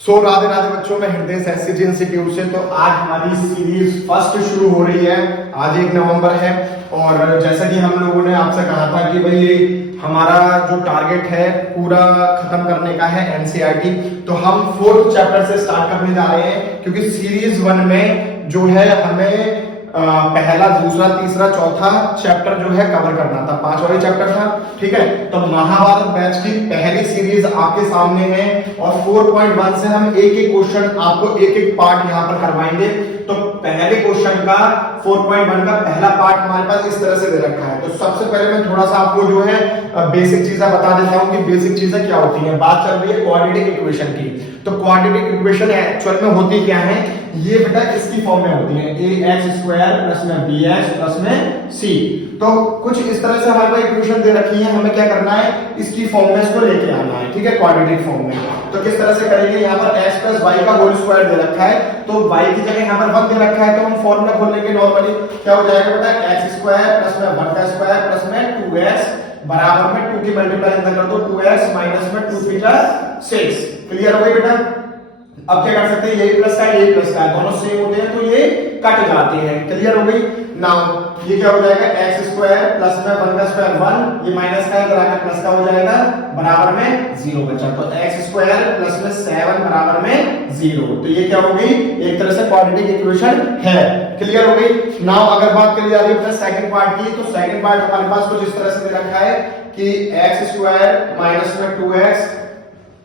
राधे राधे बच्चों, मैं हृदय एससीजी इंस्टीट्यूट से। तो आज हमारी सीरीज फर्स्ट शुरू हो रही है। आज 1 नवंबर है और जैसा कि हम लोगों ने आपसे कहा था कि भाई ये हमारा जो टारगेट है पूरा खत्म करने का है एनसीईआरटी। तो हम 4th चैप्टर से स्टार्ट करने जा रहे हैं, क्योंकि सीरीज 1 में जो है हमें पहला, दूसरा, तीसरा, चौथा चैप्टर जो है कवर करना था। 5वां ही चैप्टर था, ठीक है। तो महाभारत बैच की पहली सीरीज आपके सामने है और 4.1 से हम एक एक क्वेश्चन आपको एक एक पार्ट यहाँ पर करवाएंगे। तो पहले क्वेश्चन का 4.1 का पहला पार्ट हमारे पास इस तरह से दे रखा है। तो सबसे पहले मैं थोड़ा सा आपको जो है बेसिक चीजें बता देता हूँ कि बेसिक चीजें क्या होती हैं। बात चल रही है क्वाड्रेटिक इक्वेशन की। तो क्वाड्रेटिक इक्वेशन एक्चुअल में होती क्या है, ये बेटा इसकी फॉर्म में होती है ax² प्लस में bx प्लस में c। तो कुछ इस तरह से हमारे पास इक्वेशन दे रखी है, हमें क्या करना है, इसकी फॉर्म में इसको लेके आना है, ठीक है, क्वाड्रेटिक फॉर्म में। तो किस तरह से करेंगे, यहाँ पर x प्लस वाई का होल स्क्वायर दे रखा है, तो y की जगह यहाँ पर 1 दे रखा है, तो हम फॉर्मूला खोल लेंगे नॉर्मली। क्या हो जाएगा बेटा, x² प्लस में 1 का स्क्वायर प्लस में 2x बराबर में 2 की मल्टीप्लाई कर दो, 2x माइनस में 2 3 6। क्लियर हो गई बेटा। अब क्या कर सकते हैं, यही प्लस का यही प्लस का, दोनों सेम होते हैं तो ये कट जाते हैं। क्लियर हो गई। नाउ ये क्या हो जाएगा, x² प्लस में 1 का स्क्वायर 1, ये माइनस का इधर आकर प्लस का हो जाएगा, बराबर में 0 बचा। तो x² प्लस में 7 बराबर में 0। तो ये क्या हो गई, एक तरह से क्वाड्रेटिक इक्वेशन है। क्लियर हो गई। नाउ अगर बात करी जा रही है सेकंड पार्ट की, तो सेकंड पार्ट हमारे पास कुछ इस तरह से दे रखा है कि x² माइनस में 2x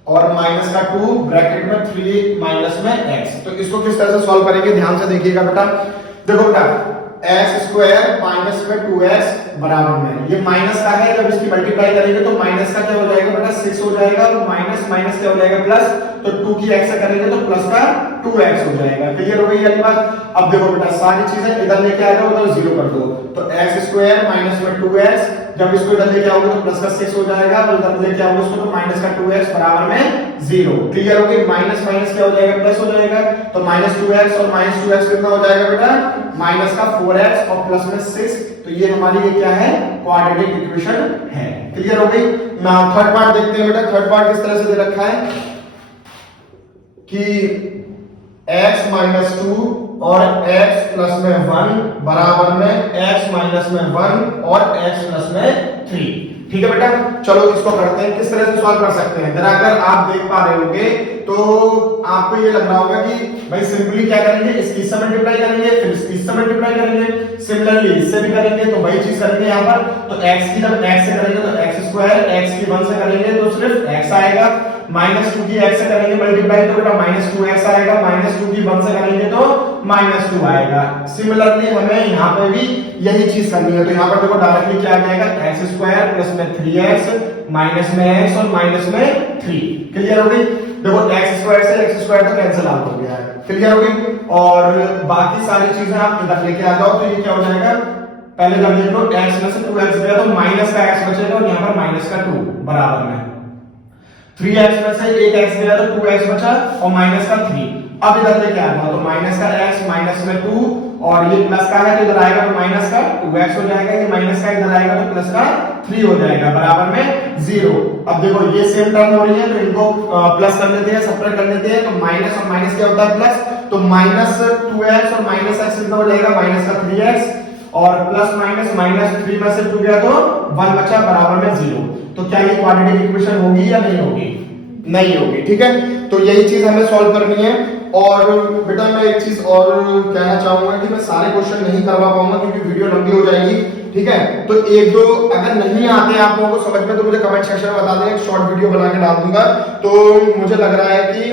और माइनस का 2 ब्रैकेट में 3 माइनस में x। तो इसको किस तरह से सॉल्व करेंगे, ध्यान से देखिएगा बेटा। देखो बेटा, x² माइनस में 2x बराबर में, ये माइनस का है, जब इसकी मल्टीप्लाई करेंगे तो माइनस का क्या हो जाएगा बेटा 6 हो जाएगा, और माइनस माइनस क्या हो जाएगा प्लस, तो 2 की x से करेंगे तो प्लस का 2x हो जाएगा। क्लियर हो गई वाली बात। अब देखो बेटा, सारी चीजें इधर लेके आ जाओ, उधर 0 कर दो। तो x² माइनस में 2x, जब इसको इधर लेके आओगे तो प्लस का 6 हो जाएगा, और इधर लेके आओगे इसको तो माइनस का 2x बराबर में 0। क्लियर हो गई। माइनस माइनस क्या हो जाएगा, प्लस हो जाएगा। तो माइनस 2x और माइनस 2x कितना हो जाएगा बेटा, माइनस का 4x और प्लस में 6। तो ये हमारी ये क्या है, क्वाड्रेटिक इक्वेशन है। क्लियर हो गई। नाउ थर्ड पार्ट देखते हैं बेटा। थर्ड पार्ट किस तरह से दे रखा है कि x माइनस 2 और x प्लस में 1 बराबर में x माइनस में 1 और x प्लस में 3। ठीक है बेटा, चलो इसको करते हैं। किस तरह से सॉल्व कर सकते हैं, जरा अगर आप देख पा रहे होंगे तो आपको ये लग रहा होगा कि भाई सिंपली क्या करेंगे, इसकी से मल्टीप्लाई करेंगे, फिर इसकी से मल्टीप्लाई करेंगे, सिमिलरली इससे भी करेंगे, तो वही चीज करेंगे यहाँ पर। तो x की जब x से करेंगे तो x², x की 1 से करेंगे तो सिर्फ x आएगा, माइनस 2 की x से करेंगे मल्टीप्लाई तो बेटा माइनस 2x आएगा, माइनस 2 की 1 से करेंगे तो माइनस 2 आएगा। सिमिलरली हमें यहाँ पे भी यही चीज करनी है। तो यहाँ पर देखो डायरेक्टली क्या आ जाएगा, x² प्लस में 3x माइनस में x और माइनस में 3। क्लियर हो गई। देखो x² से x² तो कैंसिल आउट हो गया है। क्लियर हो गई। और बाकी सारी चीजें आप इधर लेके आ जाओ, तो ये क्या हो जाएगा, पहले जब देख लो x में से 2x गया तो माइनस का x बचेगा, और यहाँ पर माइनस का 2 बराबर में 3x में से एक x गया तो 2x बचा और माइनस का 3। अब इधर लेके आ जाओ, तो माइनस का x माइनस में 2 और ये प्लस का है, तो इधर आएगा तो माइनस का 2x हो जाएगा, ये माइनस का इधर आएगा तो प्लस का 3 हो जाएगा, बराबर में 0। अब देखो ये सेम टर्म हो रही है, तो इनको प्लस कर लेते हैं, सेपरेट कर लेते हैं। तो माइनस और माइनस क्या होता है प्लस, तो माइनस 2x और माइनस x कितना हो जाएगा, माइनस का 3x और प्लस माइनस माइनस 3 में से 2 गया तो 1 बचा, बराबर में 0। तो क्या ये क्वाड्रेटिक इक्वेशन होगी या नहीं होगी, नहीं होगी। ठीक है, तो यही चीज हमें सॉल्व करनी है। और बेटा मैं एक चीज और कहना चाहूंगा कि मैं सारे क्वेश्चन नहीं करवा पाऊंगा क्योंकि वीडियो लंबी हो जाएगी। ठीक है, तो एक दो अगर नहीं आते आप लोगों को समझ में तो मुझे कमेंट सेक्शन में बता दें, एक शॉर्ट वीडियो बना के डाल दूंगा। तो मुझे लग रहा है कि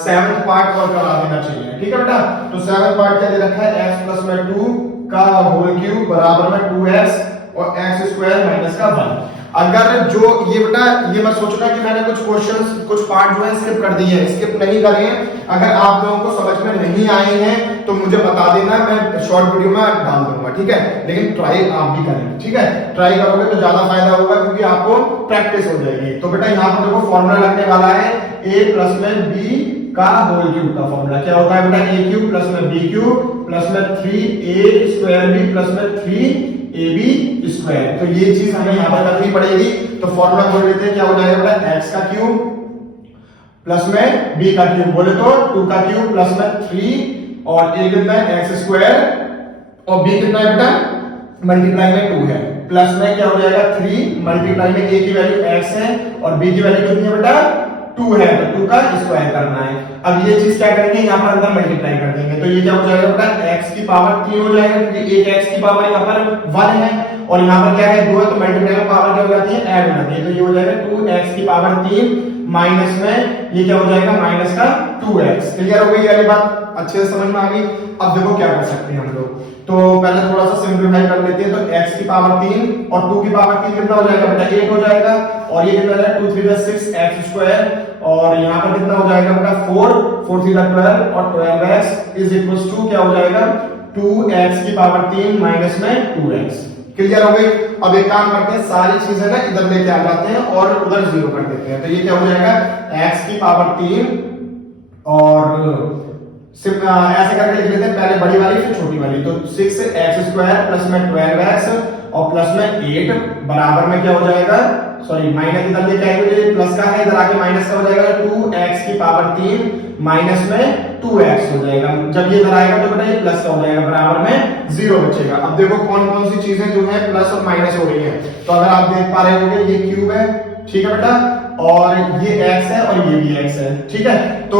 7th पार्ट और करा देना चाहिए। ठीक है बेटा, तो 7th पार्ट क्या दे रखा है, x प्लस में 2 का होल क्यूब बराबर में 2x और x² माइनस का 1। अगर जो ये बेटा, ये मैं सोच रहा कि मैंने कुछ क्वेश्चंस, कुछ पार्ट जो है स्किप कर दिए हैं, स्किप नहीं करे हैं। अगर आप लोगों को समझ में नहीं आए हैं तो मुझे बता देना, मैं शॉर्ट वीडियो में डाल दूंगा। ठीक है, लेकिन ट्राई आप भी करें। ठीक है, ट्राई करोगे तो ज्यादा फायदा होगा क्योंकि आपको प्रैक्टिस हो जाएगी। तो बेटा यहाँ पर देखो फॉर्मूला लगने वाला है a प्लस में b का होल क्यूब का फॉर्मूला क्या होता है बेटा, a³ प्लस में b³ प्लस में 3a² प्लस में 3ab²। तो ये चीज हमें यहाँ पर करनी पड़ेगी। तो फॉर्मूला खोल लेते हैं, क्या हो जाएगा बेटा, x का क्यूब प्लस में b का क्यूब, बोले तो 2 का क्यूब प्लस में 3 और a कितना है x स्क्वायर और b कितना है बेटा मल्टीप्लाई में 2 है, प्लस में क्या हो जाएगा 3 मल्टीप्लाई में a की वैल्यू x है और b की वैल्यू कितनी है बेटा 2 है, तो 2 का स्क्वायर करना है। अब ये चीज क्या करेंगे यहाँ पर अंदर मल्टीप्लाई कर देंगे, तो ये क्या हो जाएगा बेटा x की पावर 3 हो जाएगा क्योंकि एक x की पावर यहाँ पर 1 है और यहाँ पर क्या है 2 है, तो मल्टीप्लाई में पावर क्या हो जाती है ऐड हो जाती है, तो ये हो जाएगा 2x की पावर 3 माइनस में ये क्या हो जाएगा माइनस का 2x। क्लियर हो गई ये वाली बात, अच्छे से समझ में आ गई। अब देखो क्या कर सकते हैं हम लोग, तो पहले थोड़ा सा सिंपलीफाई कर लेते हैं, तो x की पावर 3 और 2 की पावर 3 कितना हो जाएगा बेटा 8 हो जाएगा और ये कितना हो जाएगा 2 3 6 x स्क्वायर और यहाँ पर कितना हो जाएगा बेटा 4 4 3 12 और 12x इज इक्वल्स टू क्या हो जाएगा 2x की पावर 3 माइनस में 2x। क्लियर हो गई। अब एक काम करते हैं, सारी चीजें ना इधर लेके आ जाते हैं और उधर 0 कर देते हैं, तो ये क्या हो जाएगा x की पावर 3 और सिर्फ ऐसे करके लिख लेते हैं, पहले बड़ी वाली फिर छोटी वाली, तो 6x स्क्वायर प्लस में 12x और प्लस में 8 बराबर में क्या हो जाएगा, सॉरी माइनस इधर लेके आएंगे प्लस का है, इधर आके माइनस का हो जाएगा 2x की पावर 3 माइनस में 2x हो जाएगा। जब ये इधर आएगा तो बेटा ये प्लस का हो जाएगा, बराबर में 0 बचेगा। अब देखो कौन कौन सी चीजें जो है प्लस और माइनस हो रही है, तो अगर आप देख पा रहे होंगे ये क्यूब है, ठीक है बेटा, और ये x है और ये भी x है, ठीक है, तो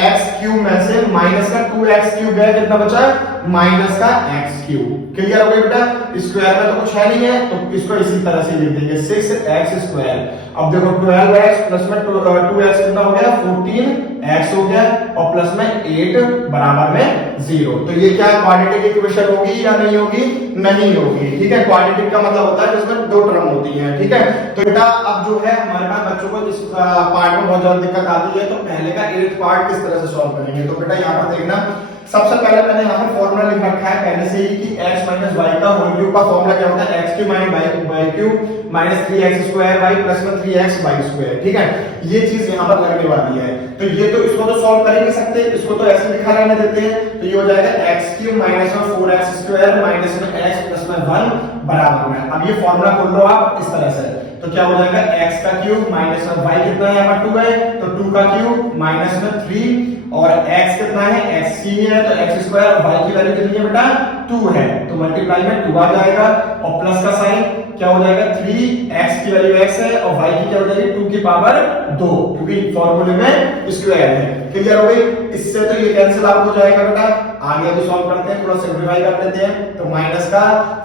x क्यूब में से माइनस का 2x क्यूब गया, कितना बचा माइनस का x क्यूब। क्लियर हो गया बेटा, स्क्वायर में तो कुछ है नहीं है तो इसको इसी तरह से लिख देंगे 6x स्क्वायर। अब देखो 12x प्लस में 2x कितना हो गया 14x हो गया और प्लस में 8 बराबर में 0, तो ये क्या क्वाड्रेटिक इक्वेशन होगी या नहीं होगी, नहीं होगी, ठीक है। क्वाड्रेटिक का मतलब होता है जिसमें 2 टर्म होती हैं, ठीक है। तो बेटा अब जो है हमारे पास बच्चों को इस पार्ट में बहुत ज्यादा दिक्कत आती है, तो पहले का 8th पार्ट किस तरह से सॉल्व करेंगे, तो बेटा यहाँ पर देखना, सबसे पहले मैंने यहाँ पर फॉर्मूला लिख रखा है पहले से ही कि x माइनस y का होल क्यूब का फॉर्मूला क्या होता है x cube minus y cube minus 3x square y plus में 3x y स्क्वायर, ठीक है। ये चीज यहाँ पर लगने वाली है, तो ये तो इसको तो सॉल्व कर ही नहीं सकते, इसको तो ऐसे लिखा रहने देते हैं, तो ये हो जाएगा x क्यूब माइनस में 4x स्क्वायर माइनस में x प्लस में 1 बराबर में। अब ये फॉर्मूला खोल लो आप इस तरह से, तो क्या हो जाएगा x का क्यूब माइनस में y कितना है यहाँ पर 2 है, तो 2 का क्यूब माइनस में 3 और x कितना है x सीनियर है, तो x स्क्वायर और y की वैल्यू कितनी है बेटा 2 है, तो मल्टीप्लाई में 2 आ जाएगा और प्लस का साइन क्या हो जाएगा 3x की वैल्यू x है और y की क्या हो जाएगी 2 की पावर 2, क्योंकि फॉर्मूले में स्क्वायर है। क्लियर हो गई, इससे तो ये कैंसिल आउट हो जाएगा बेटा। आगे अभी सॉल्व करते हैं, थोड़ा सिंपलीफाई कर देते हैं, तो माइनस का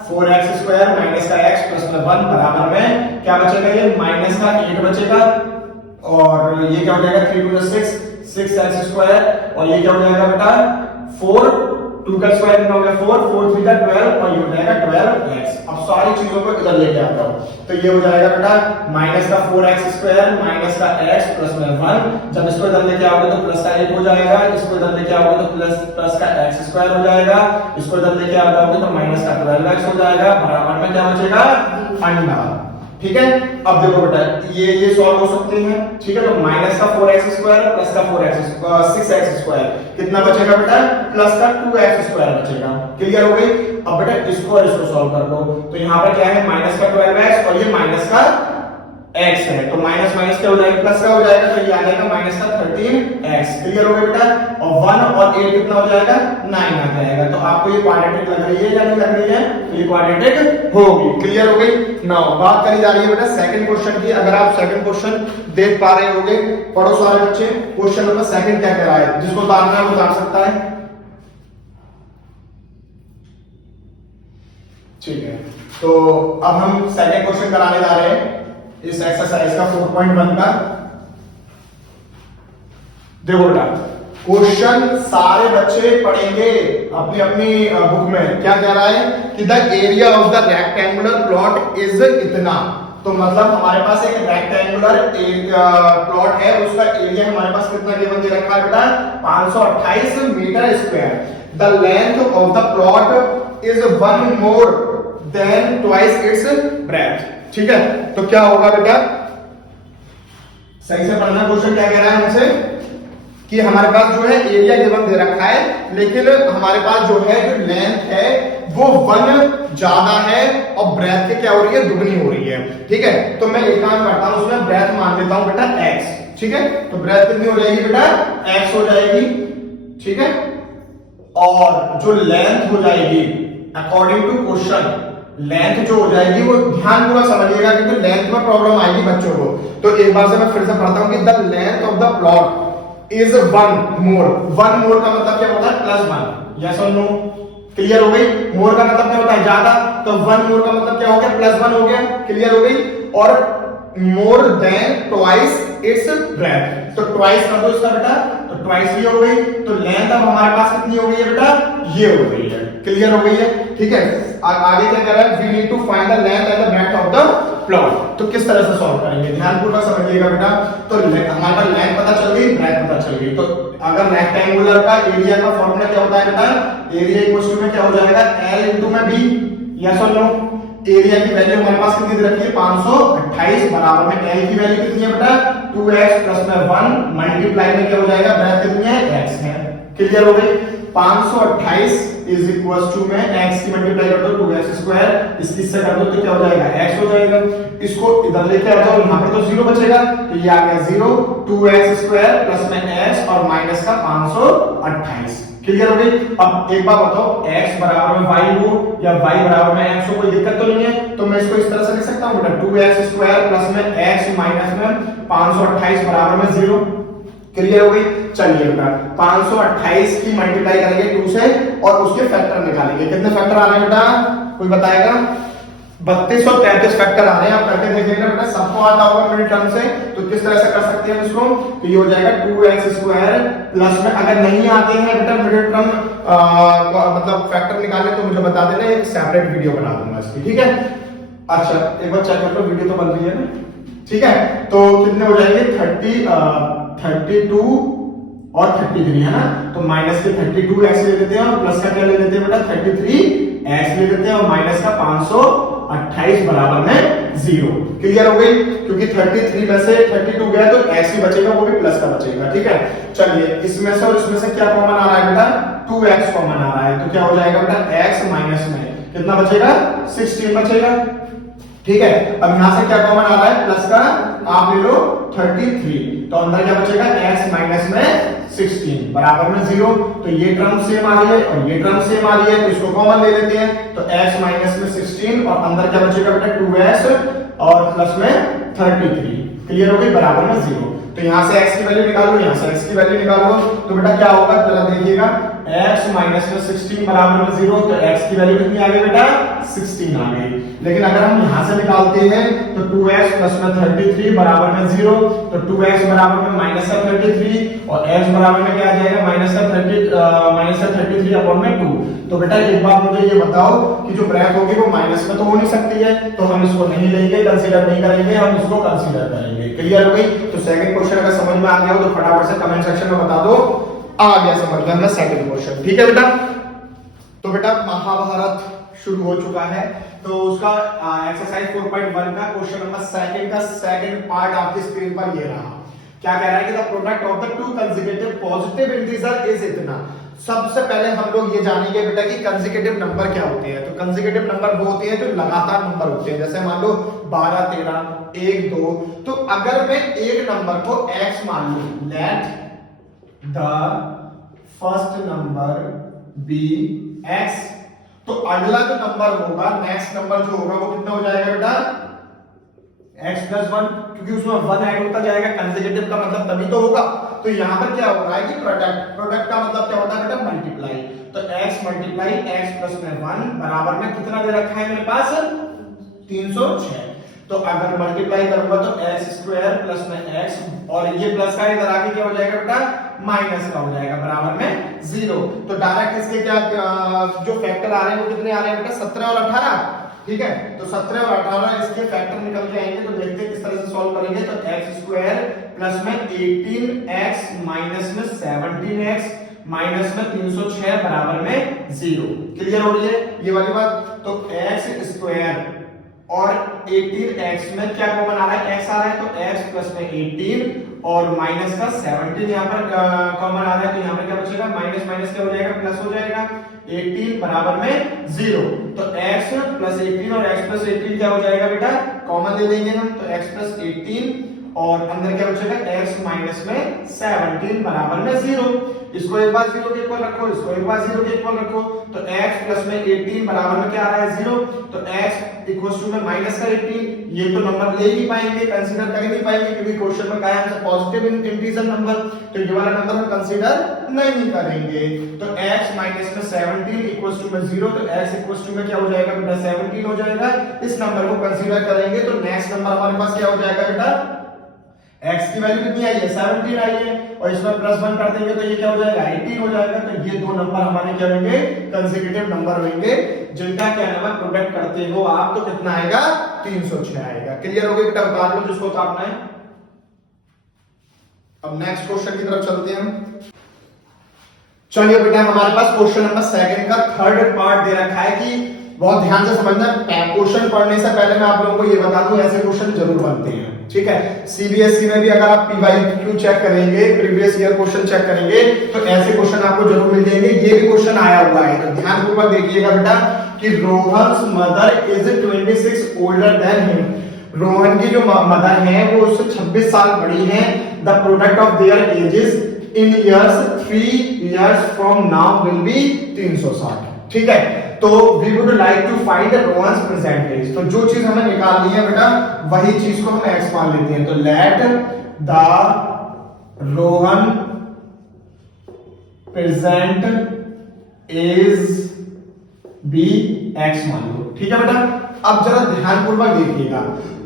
4x स्क्वायर माइनस का x प्लस में 1 बराबर में क्या बचेगा, ये माइनस का 8 बचेगा और ये क्या हो जाएगा 3 2 6 6x स्क्वायर और ये क्या हो जाएगा बेटा 4 2 का स्क्वायर कितना हो गया 4 4 3 का 12 और ये हो जाएगा 12x। अब सारी चीजों को इधर लेके आता हूं, तो ये हो जाएगा बेटा माइनस का 4x स्क्वायर माइनस का x प्लस में 1, जब इसको इधर लेके आओगे तो प्लस का 8 हो जाएगा, इसको इधर लेके आओगे तो प्लस का x स्क्वायर हो जाएगा, इसको इधर लेके आ जाओगे तो माइनस का 12x हो जाएगा, बराबर में क्या बचेगा अंडा, ठीक है। अब देखो बेटा ये सॉल्व हो सकते हैं, ठीक है, तो माइनस का 4x स्क्वायर प्लस का 6x स्क्वायर कितना बचेगा बेटा प्लस का 2x स्क्वायर बचेगा। क्लियर हो गई। अब बेटा इसको और इसको सॉल्व कर दो, तो यहाँ पर क्या है माइनस का 12x और ये माइनस का x है, तो माइनस माइनस क्या हो जाएगा प्लस का हो जाएगा, तो ये आ जाएगा माइनस का 13x। क्लियर हो गया बेटा, और 1 और 8 कितना हो जाएगा 9 आ जाएगा। तो आपको ये क्वाड्रेटिक लग रही है या नहीं लग रही है, तो ये क्वाड्रेटिक होगी। क्लियर हो गई। नाउ बात करी जा रही है बेटा सेकंड क्वेश्चन की। अगर आप सेकंड क्वेश्चन देख पा रहे होगे, पढ़ो सारे बच्चे, क्वेश्चन नंबर सेकंड क्या कह रहा है, जिसको उतारना है वो उतार सकता है, ठीक है। तो अब हम सेकंड क्वेश्चन कराने जा रहे हैं इस एक्सरसाइज का 4.1 का। देखो बेटा क्वेश्चन सारे बच्चे पढ़ेंगे अपनी अपनी बुक में। क्या कह रहा है कि the area of the rectangular plot is इतना, तो मतलब हमारे पास एक रेक्टेंगुलर प्लॉट है, उसका एरिया हमारे पास कितना गिवन दे रखा है बेटा 528 metre square. The length of the plot is 1 more than twice its breadth, ठीक है। तो क्या होगा बेटा, सही से पढ़ना। क्वेश्चन क्या कह रहा है हमसे कि हमारे पास जो है एरिया गिवन दे रखा है, लेकिन हमारे पास जो है जो लेंथ है वो 1 ज्यादा है और ब्रेथ के क्या हो रही है दुगनी हो रही है, ठीक है। तो मैं एक काम करता हूं, उसमें ब्रेथ मान लेता हूं बेटा x, ठीक है, तो ब्रेथ कितनी हो जाएगी बेटा, x हो जाएगी, ठीक है। और जो लेंथ हो जाएगी अकॉर्डिंग टू क्वेश्चन, लेंथ जो हो जाएगी वो ध्यान पूरा समझिएगा क्योंकि लेंथ में प्रॉब्लम आएगी बच्चों को। तो एक बार से मैं फिर से पढ़ता हूं कि the length of the plot is one more. One more का मतलब क्या होता है, प्लस वन। यस और नो, क्लियर हो गई। मोर का मतलब क्या होता है, ज्यादा, तो वन मोर का मतलब क्या हो गया, प्लस वन हो गया, क्लियर हो गई। और मोर देन ट्वाइस इट्स ब्रेथ, तो ट्वाइस कर दो इसका बेटा, तो ट्वाइस ये हो गई। तो लेंथ अब हमारे पास कितनी हो गई है बेटा, ये हो गई है, क्लियर हो गई है, ठीक है। आगे क्या कह रहा है, we need to find the length and the breadth of the plot. तो किस तरह से सॉल्व करेंगे, ध्यानपूर्वक समझिएगा बेटा। तो हमारे पास लेंथ पता चल गई, ब्रेथ पता चल गई। तो अगर रेक्टेंगुलर का एरिया का फॉर्मूला क्या होता है बेटा, एरिया इक्वल्स टू में क्या हो जाएगा, L इनटू में B। यस और नो, एरिया की वैल्यू हमारे पास कितनी दे रखी है, 528 बराबर में L की वैल्यू कितनी है बेटा, 2x प्लस में 1 मल्टीप्लाई में क्या हो जाएगा, ब्रेथ कितनी है, x है, क्लियर हो गई। 528 इज इक्वल्स टू में x की मल्टीप्लाई कर दो 2x स्क्वायर, इससे कर दो तो क्या हो जाएगा, x हो जाएगा। इसको इधर लेके आ जाओ, यहां पर तो 0 बचेगा, तो ये आ गया 0, 2x स्क्वायर प्लस में x और माइनस का 528, क्लियर हो गई। अब एक बात बताओ, x बराबर में y हो या y बराबर में x हो, कोई दिक्कत तो नहीं है। तो मैं इसको इस तरह से लिख सकता हूं बेटा, 2x स्क्वायर प्लस में x माइनस में 528 बराबर में 0, क्लियर हो गई। चलिए बेटा 528 की मल्टीप्लाई करेंगे 2 से और उसके फैक्टर निकालेंगे। कितने फैक्टर आ रहे हैं बेटा, कोई बताएगा, 32 और 33 फैक्टर आ रहे हैं। आप करके देखेंगे बेटा, सबको आता होगा मिडिल टर्म से। तो किस तरह से कर सकते हैं इसको, तो ये हो जाएगा 2x स्क्वायर प्लस में, अगर नहीं आते हैं बेटा मिडिल टर्म मतलब फैक्टर निकालने तो मुझे बता देना, एक सेपरेट वीडियो बना दूंगा इसकी, ठीक है। अच्छा एक बार चेक कर लो, वीडियो तो बन रही है ना, ठीक है। तो कितने हो जाएंगे, 32 और 33 है ना, तो माइनस के 32x ले लेते हैं और प्लस का क्या ले लेते हैं बेटा, 33x ले लेते हैं और माइनस का 528 बराबर में 0, क्लियर हो गई। क्योंकि 33 में से 32 गया तो x ही बचेगा, वो भी प्लस का बचेगा, ठीक है। चलिए इसमें से और इसमें से क्या कॉमन आ रहा है बेटा, 2x कॉमन आ रहा है, तो क्या हो जाएगा बेटा, x माइनस में कितना बचेगा, 16 बचेगा, ठीक है। अब यहां से क्या कॉमन आ रहा है, प्लस का आप ले लो 33, तो अंदर क्या बचेगा, x माइनस में 16 बराबर में 0। तो ये टर्म सेम आ रही है और ये टर्म सेम आ रही है, तो इसको कॉमन ले लेते हैं। तो x माइनस में 16 और अंदर क्या बचेगा बेटा, 2x और प्लस में 33, क्लियर हो गई, बराबर में 0। तो यहां से x की वैल्यू निकालो, यहां से x की वैल्यू निकालो, तो बेटा क्या होगा, जरा देखिएगा, x माइनस में 16 बराबर में 0, तो x की वैल्यू कितनी आ गई बेटा, 16 आ गई। लेकिन अगर हम यहां से निकालते हैं तो 2x प्लस में 33 बराबर में 0, तो 2x बराबर में माइनस का 33 और x बराबर में क्या आ जाएगा, माइनस का 33 अपॉन में 2। तो बेटा एक बात मुझे ये बताओ कि जो ब्रैकेट होगी वो माइनस में तो हो नहीं सकती है, तो हम इसको नहीं लेंगे, कंसीडर नहीं करेंगे, हम इसको कंसीडर करेंगे, क्लियर हो गई। तो सेकंड क्वेश्चन अगर समझ में आ गया हो तो फटाफट से कमेंट सेक्शन में बता दो, आ गया समझ में हमें सेकंड क्वेश्चन, ठीक है बेटा। तो बेटा महाभारत शुरू हो चुका है, तो उसका एक्सरसाइज 4.1 का क्वेश्चन नंबर सेकंड का सेकंड पार्ट आपकी स्क्रीन पर ये रहा। क्या कह रहा है कि the product of the two consecutive positive integer is इतना। सबसे पहले हम लोग ये जानेंगे बेटा कि कंसेक्यूटिव नंबर क्या होते हैं। तो कंसेक्यूटिव नंबर वो होते हैं जो लगातार नंबर होते हैं, जैसे मान लो 12 13 1 2। तो अगर मैं एक नंबर को x मान लूं, let the first number be x, तो अगला जो नंबर होगा, नेक्स्ट नंबर जो होगा वो कितना हो जाएगा बेटा, x प्लस 1, क्योंकि उसमें 1 ऐड होता जाएगा, कंसेक्यूटिव का मतलब तभी तो होगा। तो यहां पर क्या हो रहा है कि प्रोडक्ट, प्रोडक्ट का मतलब क्या होता है बेटा, मल्टीप्लाई। तो x मल्टीप्लाई x प्लस में 1 बराबर में कितना दे रखा है मेरे पास, 306। तो अगर मल्टीप्लाई करूंगा तो x स्क्वायर प्लस में x और ये प्लस का इधर आके क्या हो जाएगा बेटा, माइनस का हो जाएगा, बराबर में 0। तो डायरेक्ट इसके क्या जो फैक्टर आ रहे हैं वो कितने आ रहे हैं बेटा, 17 और 18, ठीक है। तो 17 और 18 इसके फैक्टर निकल के आएंगे, तो देखते हैं किस तरह से सॉल्व करेंगे। तो x स्क्वायर प्लस में 18x माइनस में 17x माइनस में 306 बराबर में 0, क्लियर हो रही है ये वाली बात। तो x स्क्वायर और 18x में क्या कॉमन आ रहा है, x आ रहा है, तो x प्लस में 18 और माइनस का 17 यहाँ पर कॉमन आ रहा है, तो यहाँ पर क्या बचेगा, माइनस माइनस क्या हो जाएगा, प्लस हो जाएगा, 18 बराबर में 0। तो x प्लस 18 और x प्लस 18 क्या हो जाएगा बेटा, कॉमन ले लेंगे हम, तो x प्लस 18 और अंदर क्या बचेगा x माइनस में 17 बराबर में 0। इसको एक बार 0 के इक्वल रखो, इसको एक बार 0 के इक्वल रखो, तो x प्लस में 18 बराबर में क्या आ रहा है 0। तो x इक्वल टू में माइनस का 18, ये तो नंबर ले नहीं पाएंगे, कंसीडर कर ही नहीं पाएंगे, क्योंकि क्वेश्चन में कहा है पॉजिटिव इंटीजर नंबर, तो ये वाला नंबर हम कंसीडर नहीं करेंगे। तो x माइनस में 17 इक्वल टू में 0, तो x इक्वल टू में क्या हो जाएगा बेटा 17 हो जाएगा। इस नंबर को कंसीडर करेंगे तो नेक्स्ट नंबर हमारे पास क्या हो जाएगा बेटा, x की वैल्यू कितनी आई है 17 आई है, और इसमें प्लस 1 कर देंगे तो ये क्या हो जाएगा 18 हो जाएगा। तो ये दो नंबर हमारे क्या होंगे कंसेक्यूटिव नंबर होंगे, जिनका क्या नाम है प्रोडक्ट करते हो आप तो कितना आएगा 306 आएगा। क्लियर हो गया बेटा, उतार लो जिसको उतारना है। अब नेक्स्ट क्वेश्चन की तरफ चलते हैं हम। चलिए बेटा, हमारे पास क्वेश्चन नंबर 2 का थर्ड पार्ट दे रखा है कि बहुत ध्यान से समझना। क्वेश्चन पढ़ने से पहले मैं आप लोगों को ये बता दूं ऐसे क्वेश्चन जरूर बनते हैं, ठीक है। सीबीएसई में भी अगर आप पीवाईक्यू चेक करेंगे, प्रीवियस ईयर क्वेश्चन चेक करेंगे, तो ऐसे क्वेश्चन आपको जरूर मिल जाएंगे। ये भी क्वेश्चन आया हुआ है, तो ध्यानपूर्वक देखिएगा बेटा कि Rohan's mother is 26 older than him. Rohan की जो मदर है वो उससे 26 साल बड़ी है। The product of their ages in years 3 years from now will be 360, ठीक है। तो we would like to find Rohan's present age. तो जो चीज हमें निकालनी है बेटा वही चीज को हम एक्स मान लेते हैं। तो let the Rohan present age be x मान लो, ठीक है बेटा। अब जरा ध्यानपूर्वक देखिएगा,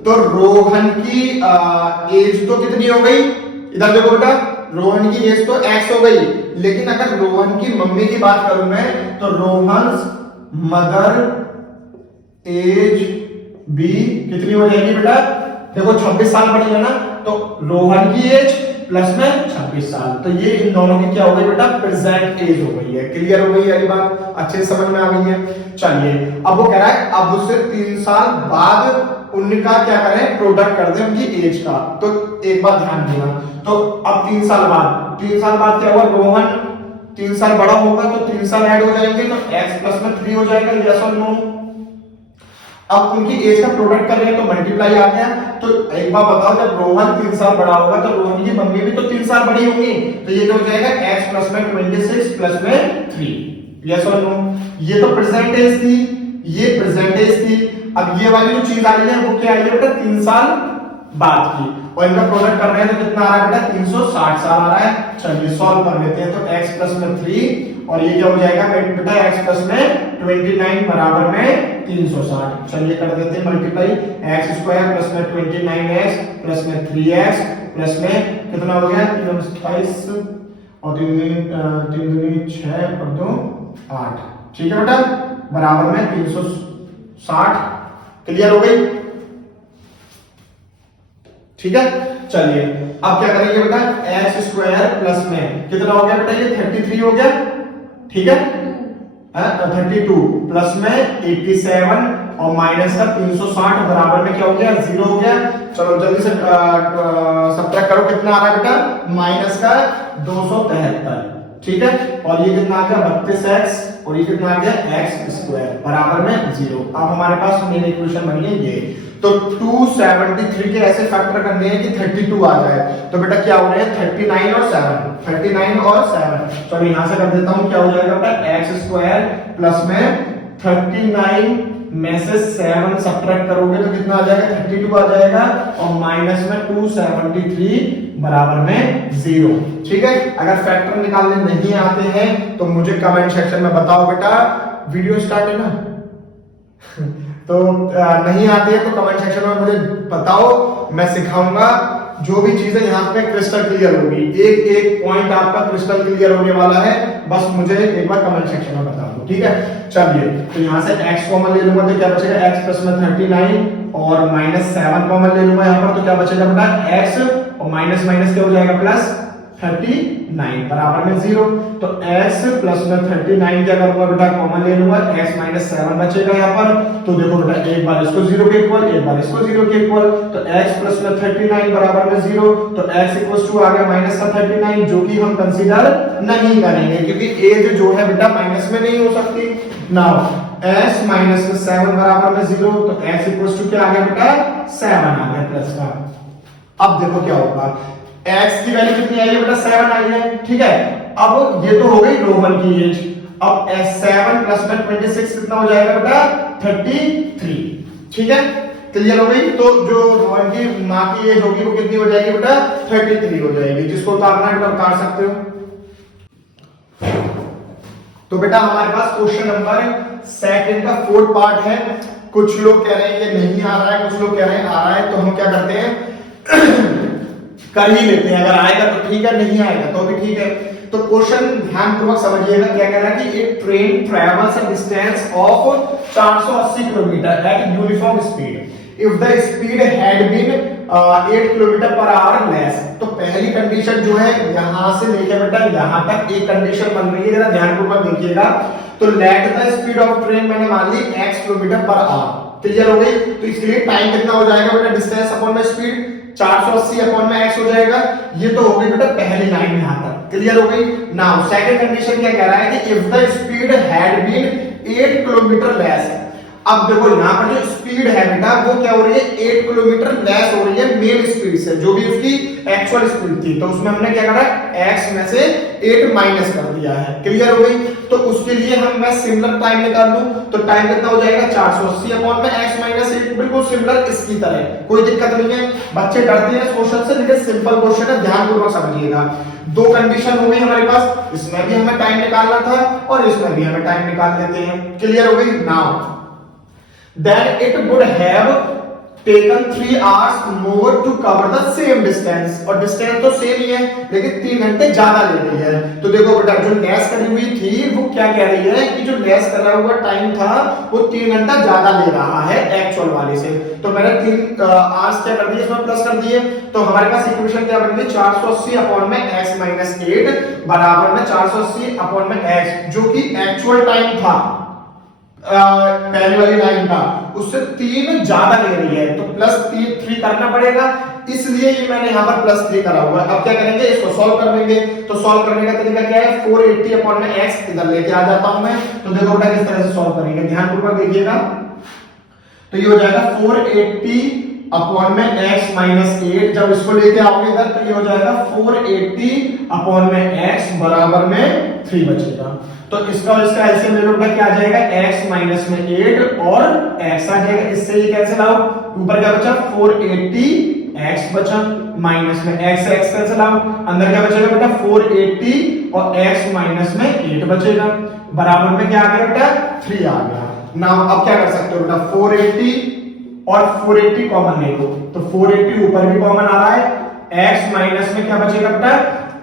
तो रोहन की एज तो कितनी हो गई, इधर देखो बेटा, रोहन की एज तो एक्स हो गई, लेकिन अगर रोहन की मम्मी की बात करूं मैं तो रोहन्स मदर एज बी कितनी हो जाएगी बेटा, देखो 26 साल बड़ी है ना, तो रोहन की एज प्लस में 26 साल, तो ये इन दोनों की क्या हो गई बेटा प्रेजेंट एज हो गई है। क्लियर हो गई है बात, अच्छे से समझ में आ गई है। चलिए अब वो कह रहा है अब उससे 3 साल बाद उनका क्या करें प्रोडक्ट कर दें उनकी एज का। तो एक बात ध्यान देना, तो अब 3 साल बाद क्या हुआ, रोहन 3 साल बड़ा होगा तो 3 साल ऐड हो जाएंगे, तो x प्लस में 3 हो जाएगा, यस और नो। अब उनकी एज का प्रोडक्ट कर रहे हैं तो मल्टीप्लाई आ गया। तो एक बार बताओ, जब रोहन 3 साल बड़ा होगा तो रोहन की मम्मी भी तो 3 साल बड़ी होंगी, तो ये हो जाएगा x प्लस में 26 प्लस में 3, यस और नो। ये तो प्रेजेंट एज थी, ये प्रेजेंट एज थी। अब ये वाली जो चीज आ रही है वो क्या आई है बेटा 3 साल बाद की, और इनका प्रोडक्ट कर रहे हैं तो कितना आ रहा है बेटा 360 साल आ रहा है। चलिए सॉल्व कर लेते हैं, तो x प्लस में 3 और ये क्या हो जाएगा बेटा x प्लस में 29 बराबर में 360। चलिए कर देते हैं मल्टीप्लाई, x स्क्वायर प्लस में 29x प्लस में 3x प्लस में कितना हो गया 28 और 3 दूनी 6 और 2 8, ठीक है बेटा, बराबर में 360। क्लियर हो गई, ठीक है। चलिए अब क्या करेंगे बेटा, एक्स स्क्वायर प्लस में कितना हो गया बेटा ये 33 हो गया, ठीक है, 32 प्लस में 87 और माइनस का 360 बराबर में क्या हो गया 0 हो गया। चलो जल्दी से सब्ट्रैक्ट करो, कितना आ रहा है बेटा माइनस का 273, ठीक है, और ये कितना आ गया 32x और ये कितना आ गया x स्क्वायर बराबर में 0। अब हमारे पास मेन इक्वेशन बनी है ये। तो 273 के ऐसे फैक्टर करने हैं कि 32 आ जाए, तो बेटा क्या हो रहे हैं 39 और 7। चलो यहां से कर देता हूं, क्या हो जाएगा बेटा x स्क्वायर प्लस में 39 में से 7 सब्ट्रैक्ट करोगे तो कितना आ जाएगा 32 आ जाएगा, और माइनस में 273 बराबर में 0, ठीक है। अगर फैक्टर निकालने नहीं आते हैं तो मुझे कमेंट सेक्शन में बताओ बेटा, वीडियो स्टार्ट है ना तो नहीं आते हैं तो कमेंट सेक्शन में मुझे बताओ, मैं सिखाऊंगा। जो भी चीजें यहाँ पे क्रिस्टल क्लियर होगी, एक एक पॉइंट आपका क्रिस्टल क्लियर होने वाला है, बस मुझे एक बार कमेंट सेक्शन में बता दो, ठीक है। चलिए तो यहाँ से x कॉमन ले लूंगा तो क्या बचेगा x प्लस में 39 और माइनस 7 कॉमन ले लूंगा यहाँ पर, तो क्या बचेगा बेटा x और माइनस माइनस क्या हो जाएगा प्लस 39 बराबर में 0। तो x प्लस में 39 क्या करूंगा बेटा कॉमन ले लूंगा, x माइनस 7 बचेगा यहाँ पर। तो देखो बेटा एक बार इसको 0 के इक्वल, एक बार इसको 0 के इक्वल, तो x प्लस में 39 बराबर में 0, तो x इक्वल टू आ गया माइनस का 39, जो कि हम कंसीडर नहीं करेंगे क्योंकि एज जो है बेटा माइनस में नहीं हो सकती। नाउ x माइनस में 7 बराबर में 0, तो x इक्वल टू क्या आ गया बेटा 7 आ गया प्लस का, अब देखो क्या होगा, x की वैल्यू कितनी आई है बेटा 7 आई है, ठीक है। अब ये तो हो गई रोहन की एज, अब 7 प्लस में 26 कितना हो जाएगा बेटा 33, ठीक है, क्लियर हो गई। तो जो रोहन की माँ की एज होगी वो कितनी हो जाएगी बेटा 33 हो जाएगी, जिसको उतारना है बेटा उतार सकते हो। तो बेटा हमारे पास क्वेश्चन नंबर सेकंड का फोर्थ पार्ट है। कुछ लोग कह रहे हैं कि नहीं आ रहा है, कुछ लोग कह रहे हैं आ रहा है, तो हम क्या करते हैं कर ही लेते हैं, अगर आएगा तो ठीक है, नहीं आएगा तो भी ठीक है। तो क्वेश्चन ध्यानपूर्वक समझिएगा, क्या कह रहा है कि एक train travels a distance of 480 kilometres at uniform speed if the speed had been 8 kilometres per hour less. तो पहली कंडीशन जो है यहां से लेके बेटा यहां तक एक कंडीशन बन रही है, जरा ध्यानपूर्वक देखिएगा। तो let the speed of train मैंने मान ली x kilometre per our, clear हो गई। तो इसके लिए टाइम कितना हो जाएगा बेटा, डिस्टेंस अपॉन में स्पीड 480 अपॉन में x हो जाएगा। ये तो हो गई बेटा पहली लाइन यहां तक, क्लियर हो गई। नाउ सेकंड कंडीशन क्या कह रहा है कि if the speed had been 8 kilometres less. अब देखो यहां पर जो स्पीड है बेटा वो क्या हो रही है 8 किलोमीटर लेस हो रही है मेन स्पीड से, जो भी उसकी एक्चुअल स्पीड थी। तो उसमें हमने क्या करा, x में से 8 माइनस कर दिया है, क्लियर हो गई। तो उसके लिए मैं सिमिलर टाइम निकाल लूं, तो टाइम कितना हो जाएगा 480 अपॉन में x माइनस 8, बिल्कुल सिमिलर इसकी तरह, कोई दिक्कत नहीं है। बच्चे डरते हैं इस क्वेश्चन से, लेकिन सिंपल क्वेश्चन है, ध्यानपूर्वक समझिएगा। दो कंडीशन हो गई हमारे पास, इसमें भी हमें टाइम निकालना था और इसमें भी हमें टाइम निकाल लेते हैं, क्लियर हो गई। Now then it would have taken 3 hours more to cover the same distance, और डिस्टेंस तो सेम ही है लेकिन 3 घंटे ज्यादा ले रही है। तो देखो बेटा जो लेस करी हुई थी वो क्या कह रही है कि जो लेस करा हुआ टाइम था वो 3 घंटा ज्यादा ले रहा है एक्चुअल वाले से। तो मैंने 3 आवर्स क्या कर दिए, इसमें प्लस कर दिए। तो हमारे पास इक्वेशन क्या बन गई 480 अपॉन में x माइनस 8 बराबर में 480 अपॉन में x, जो कि एक्चुअल टाइम था पहली वाली लाइन का, उससे 3 ज्यादा ले रही है, तो प्लस 3 करना पड़ेगा, इसलिए ये मैंने यहां पर प्लस 3 करा हुआ है। अब क्या करेंगे, इसको सॉल्व कर लेंगे। तो सॉल्व करने का तरीका क्या है, 480 अपॉन में x इधर लेके आ जाता हूं मैं। तो देखो बेटा किस तरह से सॉल्व करेंगे, ध्यानपूर्वक देखिएगा। तो ये हो जाएगा 480 अपॉन में x माइनस 8, जब इसको लेके आओगे इधर तो ये हो जाएगा 480 अपॉन में x बराबर में 3 बचेगा। तो इसका और इसका एलसीएम ले लो बेटा, क्या आ जाएगा x माइनस में 8 और x आ जाएगा, इससे ये कैंसिल आउट। ऊपर क्या बचा 480 x बचा, माइनस में x कैंसिल आउट, अंदर क्या बचेगा बेटा 480 और x माइनस में 8 बचेगा, बराबर में क्या आ गया बेटा 3 आ गया। नाउ अब क्या कर सकते हो बेटा 480 और 480 कॉमन ले लो, तो 480 ऊपर भी कॉमन आ रहा है, x माइनस में क्या बचेगा बेटा,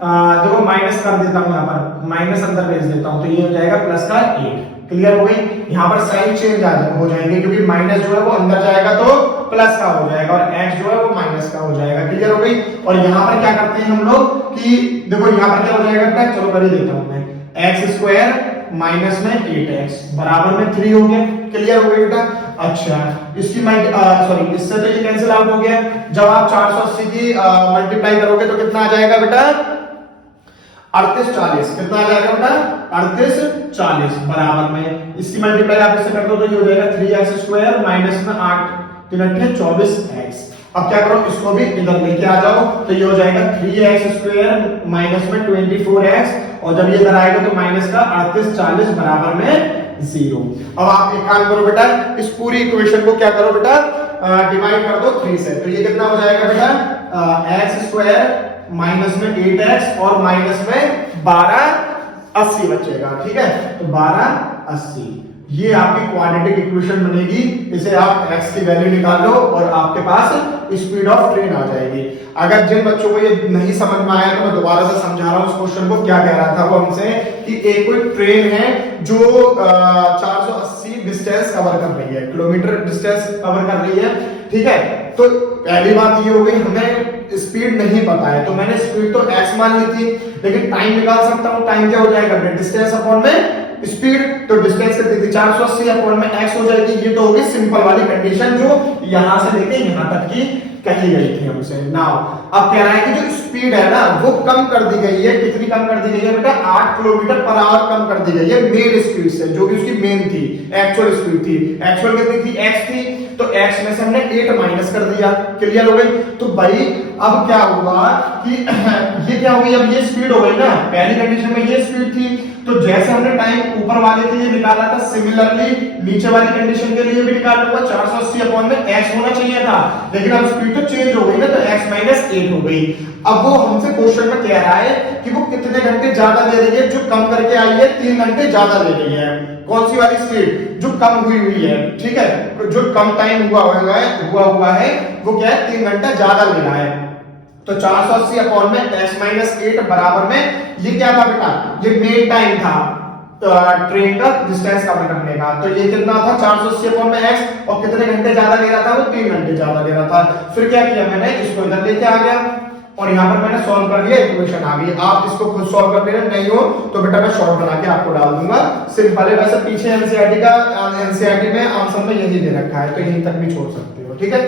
देखो माइनस कर देता हूं, यहां पर माइनस अंदर भेज देता हूं, तो ये हो जाएगा प्लस का 8, क्लियर हो गई। यहां पर साइन चेंज हो जाएंगे, क्योंकि माइनस जो है वो अंदर जाएगा तो प्लस का हो जाएगा और x जो है वो माइनस का हो जाएगा, क्लियर हो गई। और यहां पर क्या करते हैं हम लोग कि देखो यहां पर क्या हो जाएगा बेटा, चलो कर ही देता हूं मैं, x स्क्वायर माइनस में 8x बराबर में 3 हो गया, क्लियर हो गया बेटा। अच्छा इसकी सॉरी इससे तो ये कैंसिल आउट हो गया। जब आप 480 की मल्टीप्लाई करोगे तो कितना आ जाएगा बेटा 3840, कितना आ जाएगा बेटा 3840 बराबर में, इसकी मल्टीप्लाई आप इससे कर दो तो ये हो जाएगा 3x स्क्वायर माइनस में 8 3 8 24x। अब क्या करो, इसको भी इधर लेके आ जाओ, तो ये हो जाएगा 3x स्क्वायर माइनस में 24x, और जब ये इधर आएगा तो माइनस का 3840 बराबर में 0। अब आप एक काम करो बेटा, इस पूरी इक्वेशन को क्या करो बेटा डिवाइड कर दो 3 से, तो ये कितना हो जाएगा बेटा x स्क्वायर माइनस में 8x और माइनस में 1280 बचेगा, ठीक है। तो 1280 ये आपकी क्वाड्रेटिक इक्वेशन बनेगी, इसे आप x की वैल्यू निकाल लो और आपके पास स्पीड ऑफ ट्रेन आ जाएगी। अगर जिन बच्चों को ये नहीं समझ में आया तो मैं दोबारा से समझा रहा हूं इस क्वेश्चन को। क्या कह रहा था वो हमसे कि एक कोई ट्रेन है जो 480 डिस्टेंस कवर कर रही है, किलोमीटर डिस्टेंस कवर कर रही है, ठीक है। तो पहली बात ये हो गई, हमें स्पीड नहीं पता है, तो मैंने स्पीड तो x मान ली थी, लेकिन टाइम निकाल सकता हूं। टाइम क्या हो जाएगा, डिस्टेंस अपॉन में स्पीड, तो डिस्टेंस कितनी थी 480 अपॉन में x हो जाएगी। ये तो होगी सिंपल वाली कंडीशन जो यहां से लेके यहां तक की कही गई थी हमसे। नाउ अब कह रहा है कि जो स्पीड है ना वो कम कर दी गई है, कितनी कम कर दी गई है बेटा 8 किलोमीटर पर आवर कम कर दी गई है मेन स्पीड से, जो कि उसकी मेन थी, एक्चुअल स्पीड थी। एक्चुअल कितनी थी x थी, तो x में से हमने 8 माइनस कर दिया, क्लियर हो गई। तो भाई अब क्या हुआ कि ये क्या हुई, अब ये स्पीड हो गई ना, पहली कंडीशन में ये स्पीड थी, तो जैसे हमने टाइम ऊपर वाले के लिए निकाला था, सिमिलरली नीचे वाली कंडीशन के लिए भी निकाला हुआ 480 अपॉन में x होना चाहिए था, लेकिन अब स्पीड तो चेंज हो गई ना, तो x माइनस 8 हो गई। अब वो हमसे क्वेश्चन में कह रहा है कि वो कितने घंटे ज्यादा ले रही है, जो कम करके आई है 3 घंटे ज्यादा ले रही है। कौन सी वाली स्पीड, जो कम हुई है, ठीक है, जो कम टाइम हुआ है वो क्या है, 3 घंटा ज्यादा ले रहा है। तो 480 अपॉन में x माइनस 8 बराबर में ये क्या था बेटा, ये मेन टाइम था ट्रेन का डिस्टेंस कवर करने का। तो ये कितना था 480 अपॉन में x, और कितने घंटे ज्यादा ले रहा था, वो 3 घंटे ज्यादा ले रहा था। फिर क्या किया मैंने, इसको इधर लेके आ गया और यहाँ पर मैंने सॉल्व कर लिया, इक्वेशन आ गई। आप इसको खुद सॉल्व कर लेना, नहीं हो तो बेटा मैं शॉर्ट बना के आपको डाल दूंगा, सिंपल है। वैसे पीछे एनसीईआरटी में आंसर में यही दे रखा है, तो यहीं तक भी छोड़ सकते हो, ठीक है।